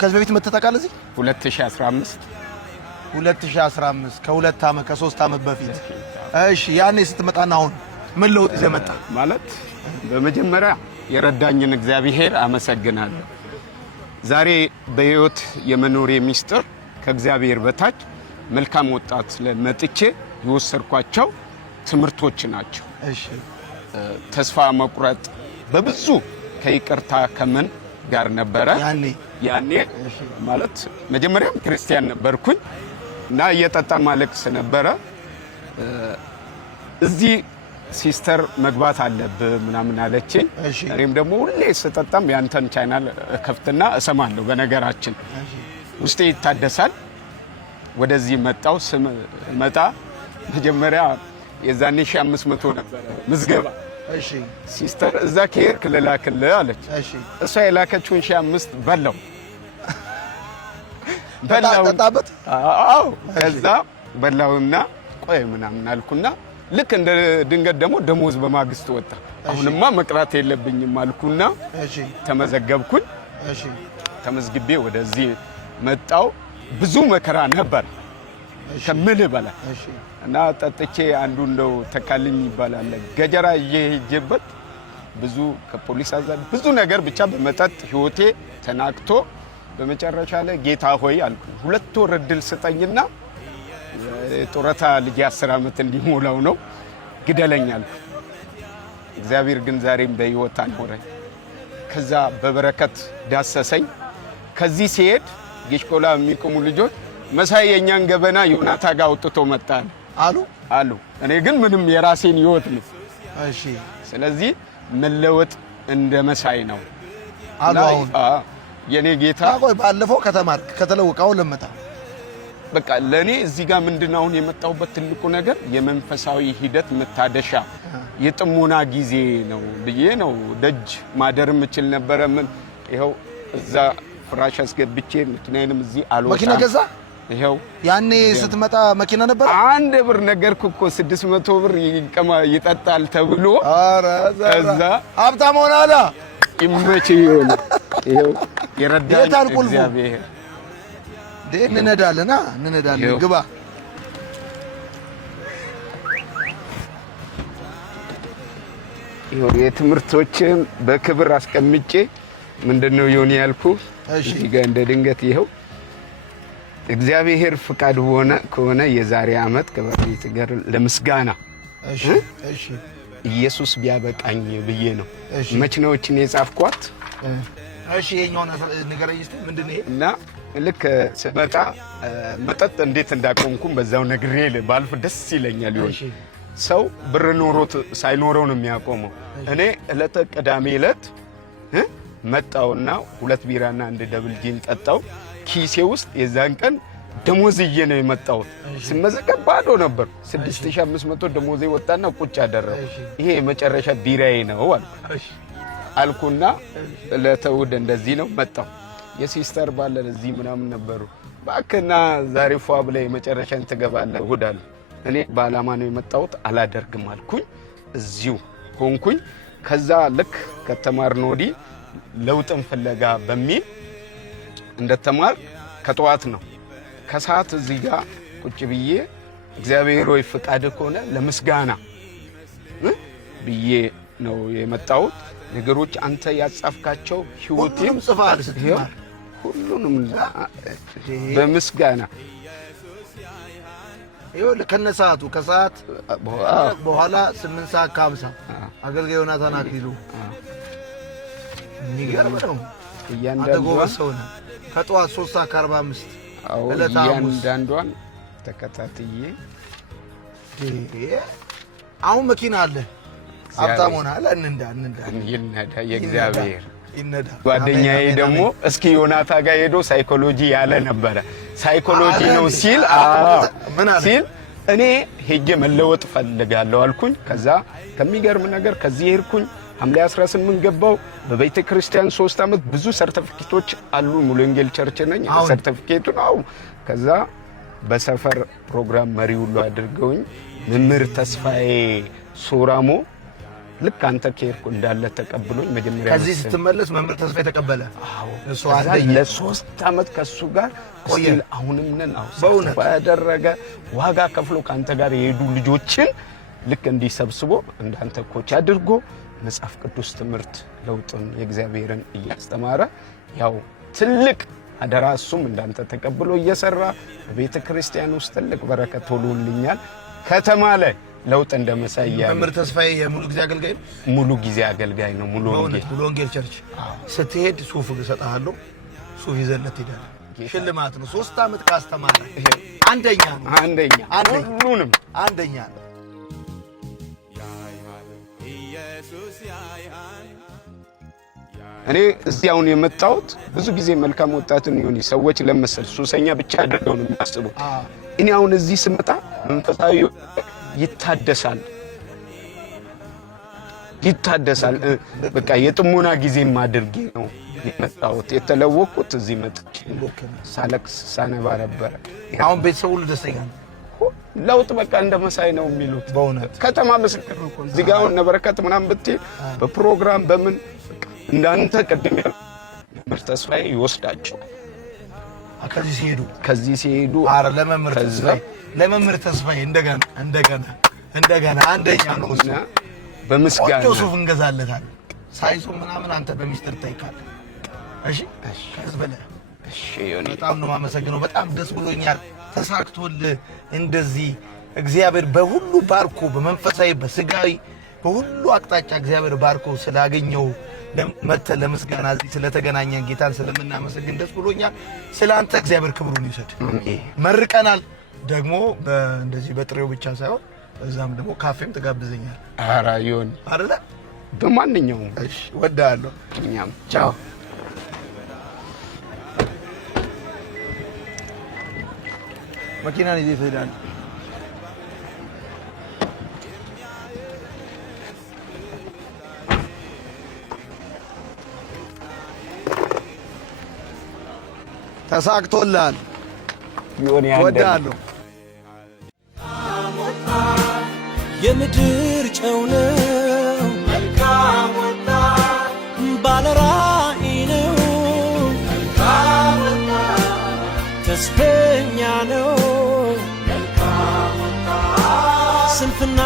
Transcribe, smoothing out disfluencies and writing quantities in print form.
ከዚህ በፊት መተታቃለህ እዚህ 2015 ከሁለት ዓመት ከ3 ዓመት በፊት እሺ ያኔ ስትመጣና አሁን ምን ለውጥ ይዘህ መጣ ማለት በመጀመሪያ የረዳኝን እግዚአብሔር አመሰግናለሁ ዛሬ በህይወት የመኖር ሚስጥር ከእግዚአብሔር በታች መልካም ወጣት ለመጥቼ ይወሰርኳቸው ትምርቶች ናቸው እሺ ተስፋ መቁረጥ በብዙ ከይቅርታ ከመን ጋር ነበረ ያኔ ማለት መጀመሪያ ክርስቲያን ነበርኩኝ እና እየጠጣ ማለቅስ ነበረ እዚህ ሲስተር መግባት አለብህ ምናምን አለችኝ እኔም ደግሞ ሁሌ ስጠጣም ያንተን ቻናል ከፍትና እሰማለሁ በነገራችን ውስጤ ይታደሳል ወደዚህ መጣው መጣ መጀመሪያ የዛኔ 500 ነበር ምዝገባ እሺ ሲስተር እዛ ከሄድክ ልላክልህ አለች እሺ እሷ የላከችውን 500 በላው ተጣጣበት አዎ ከዛ በላውና ቆይ ምናምን አልኩና ልክ እንደ ድንገት ደግሞ ደሞዝ በማግስት ወጣ አሁንማ መቅራት የለብኝም አልኩና እሺ ተመዘገብኩኝ እሺ ተመዝግቤ ወደዚህ መጣው ብዙ መከራ ነበር ከምን በላ እሺ እና ጠጥቼ አንዱ እንደው ተካልኝ ይባላል ገጀራ እየሄጀበት ብዙ ከፖሊስ አዛዥ ብዙ ነገር ብቻ በመጠጥ ህይወቴ ተናክቶ በመጨረሻ ላይ ጌታ ሆይ አልኩ 2 ወር እድል ስጠኝና ጦረታ ልጅ 10 አመት እንዲሞላው ነው ግደለኛል እግዚአብሔር ግን ዛሬም በህይወት አኖረኝ ከዛ በበረከት ዳሰሰኝ ከዚህ ሲሄድ ጊሽኮላ የሚቆሙ ልጆች መሳይ የኛን ገበና ዮናታ ጋር አውጥቶ መጣን አሉ እኔ ግን ምንም የራሴን ህይወት ነው እሺ ስለዚህ መለወጥ እንደ መሳይ ነው አሉ የኔ ጌታ ቆይ ባለፈው ከተማርክ ከተለወቀው ለመጣ በቃ ለኔ እዚህ ጋር ምንድነው አሁን የመጣሁበት ትልቁ ነገር የመንፈሳዊ ሂደት መታደሻ የጥሞና ጊዜ ነው ብዬ ነው ደጅ ማደርም እችል ነበር ምን ይሄው እዛ ፍራሽ አስገብቼ መኪናዬንም እዚህ አልወጣም መኪና ገዛ ይሄው ያኔ ስትመጣ መኪና ነበር 1 ብር ነገርኩ እኮ 600 ብር ይጠጣል ተብሎ አረ እዛ ሀብታም ሆናላ ይመች ይሄው የረዳኝ እግዚአብሔር እንነዳለን ግባ ይሄው የትምርቶችን በክብር አስቀምጬ ምንድነው ይሁን ያልኩ እዚህ ጋር እንደ ድንገት ይሄው እግዚአብሔር ፍቃድ ሆነ ከሆነ የዛሬ አመት ከበፊት ጋር ለምስጋና እሺ ኢየሱስ ቢያበቃኝ ብዬ ነው መችናዎችን የጻፍኳት እሺ የኛው ነገረኝ እስቲ ምንድነው ይሄ እና ልክ ስመጣ መጠጥ እንዴት እንዳቆምኩም በዛው ነግሬ ባልፍ ደስ ይለኛል ይሆን ሰው ብር ኖሮት ሳይኖረው ነው የሚያቆመው እኔ እለተ ቅዳሜ ዕለት መጣውና 2 ቢራና 1 ደብል ጂን ጠጣው ኪሴ ውስጥ የዛን ቀን ደሞዝዬ ነው የመጣው ስመዘገብ ባዶ ነበር 6500 ደሞዜ ወጣና ቁጭ አደረው ይሄ የመጨረሻ ቢራዬ ነው አልኩና ለተውድ እንደዚህ ነው መጣው የሲስተር ባለ እዚህ ምናምን ነበሩ ባከና ዛሬ ፏ ብለ የመጨረሻን ተገባለ ወዳል እኔ ባላማ ነው የመጣሁት አላደርግም አልኩኝ እዚሁ ሆንኩኝ ከዛ ልክ ከተማርነው ወዲ ለውጥን ፍለጋ በሚል እንደተማር ከጧት ነው ከሰዓት እዚህ ጋር ቁጭ ብዬ እግዚአብሔር ሆይ ፍቃድ ከሆነ ለምስጋና ብዬ ነው የመጣሁት ነገሮች አንተ ያጻፍካቸው ህይወቴም ጽፋል ስትማር ሁሉንም በምስጋና ይኸውልህ ከነሰዓቱ ከሰዓት በኋላ 8 ሰዓት ከ50 አገልጋይ ዮናታን አክሊሉ የሚገርም ነው እያንዳንዱ ሰው ነው ከጧት 3 ሰዓት ከ45 እያንዳንዷን ተከታትዬ አሁን መኪና አለ ሀብታም ሆናል እንንዳ ይነዳ የእግዚአብሔር ይነዳ ጓደኛዬ ደግሞ እስኪ ዮናታ ጋር ሄዶ ሳይኮሎጂ ያለ ነበር ሳይኮሎጂ ነው ሲል እኔ ሄጄ መለወጥ ፈልጋለሁ አልኩኝ ከዛ ከሚገርም ነገር ከዚህ ሄድኩኝ ሐምሌ 18 ገባው በቤተ ክርስቲያን 3 አመት ብዙ ሰርቲፊኬቶች አሉ ሙሉ ወንጌል ቸርች ነኝ ሰርቲፊኬቱ ነው ከዛ በሰፈር ፕሮግራም መሪ ሁሉ አድርገውኝ መምህር ተስፋዬ ሶራሞ ልክ አንተ ከሄድኩ እንዳለ ተቀብሎኝ መጀመሪያ ከዚህ ስትመለስ መምህር ተስፋዬ ተቀበለ። አዎ እሱ አንደኛ ለ3 ዓመት ከሱ ጋር ቆየ። አሁንም ነን። በእውነት ባደረገ ዋጋ ከፍሎ ካንተ ጋር የሄዱ ልጆችን ልክ እንዲሰብስቦ እንዳንተ ኮች አድርጎ መጽሐፍ ቅዱስ ትምህርት ለውጥን የእግዚአብሔርን እያስተማረ ያው ትልቅ አደራ እሱም እንዳንተ ተቀብሎ እየሰራ በቤተ ክርስቲያን ውስጥ ትልቅ በረከት ሆኖልኛል። ከተማ ላይ ለውጥ እንደመሳያ መምህር ተስፋዬ የሙሉ ጊዜ አገልጋይ ነው። ሙሉ ጊዜ አገልጋይ ነው። ሙሉ ወንጌል ቸርች ስትሄድ ሱፍ እሰጥሃለሁ፣ ሱፍ ይዘለት ትሄዳለህ። ሽልማት ነው። 3 ዓመት ካስተማረ አንደኛ ነው። አንደኛ ሁሉንም አንደኛ ነው። እኔ እዚህ አሁን የመጣሁት ብዙ ጊዜ መልካም ወጣትን ይሁን ሰዎች ለመሰል ሱሰኛ ብቻ አድርገው ነው የሚያስቡት። እኔ አሁን እዚህ ስመጣ መንፈሳዊ ይታደሳል። በቃ የጥሞና ጊዜም አድርጌ ነው የመጣሁት። የተለወቅኩት እዚህ መጥቼ ሳለቅስ ሳነባ ነበረ። አሁን ቤተሰቡ ሁሉ ደስተኛ ነው። ለውጥ በቃ እንደመሳይ ነው የሚሉት። በእውነት ከተማ ምስክር ነው። እዚህ ጋር አሁን ነበረከት ምናምን ብትይ በፕሮግራም በምን እንዳንተ ቀደም ያለው መምህር ተስፋዬ ይወስዳቸዋል። ከዚህ ሲሄዱ አረ ለመምህር ተስፋዬ እንደገና አንደኛ ነው። እሱ በምስጋና ሱፍ እንገዛለታለን። ሳይሱ ምናምን አንተ በሚስጥር ጠይቃለህ። እሺ በጣም ነው የማመሰግነው። በጣም ደስ ብሎኛል። ተሳክቶልህ እንደዚህ እግዚአብሔር በሁሉ ባርኮ በመንፈሳዊ በስጋዊ በሁሉ አቅጣጫ እግዚአብሔር ባርኮ ስላገኘው መተህ ለምስጋና እዚህ ስለተገናኘን ጌታን ስለምናመሰግን ደስ ብሎኛል። ስለአንተ እግዚአብሔር ክብሩን ይውሰድ። መርቀናል ደግሞ እንደዚህ በጥሬው ብቻ ሳይሆን እዛም ደግሞ ካፌም ተጋብዘኛል። ኧረ ይሁን አይደለ? በማንኛውም እሺ፣ እወድሃለሁ። እኛም ቻው። መኪናን ይዘህ ትሄዳለህ። ተሳክቶልሃል። እወድሃለሁ። የምድር ጨው ነው፣ መልካም ወጣት ባለራዕይ ነው፣ መልካም ወጣት ተስፈኛ ነው፣ መልካም ወጣት ስንፍና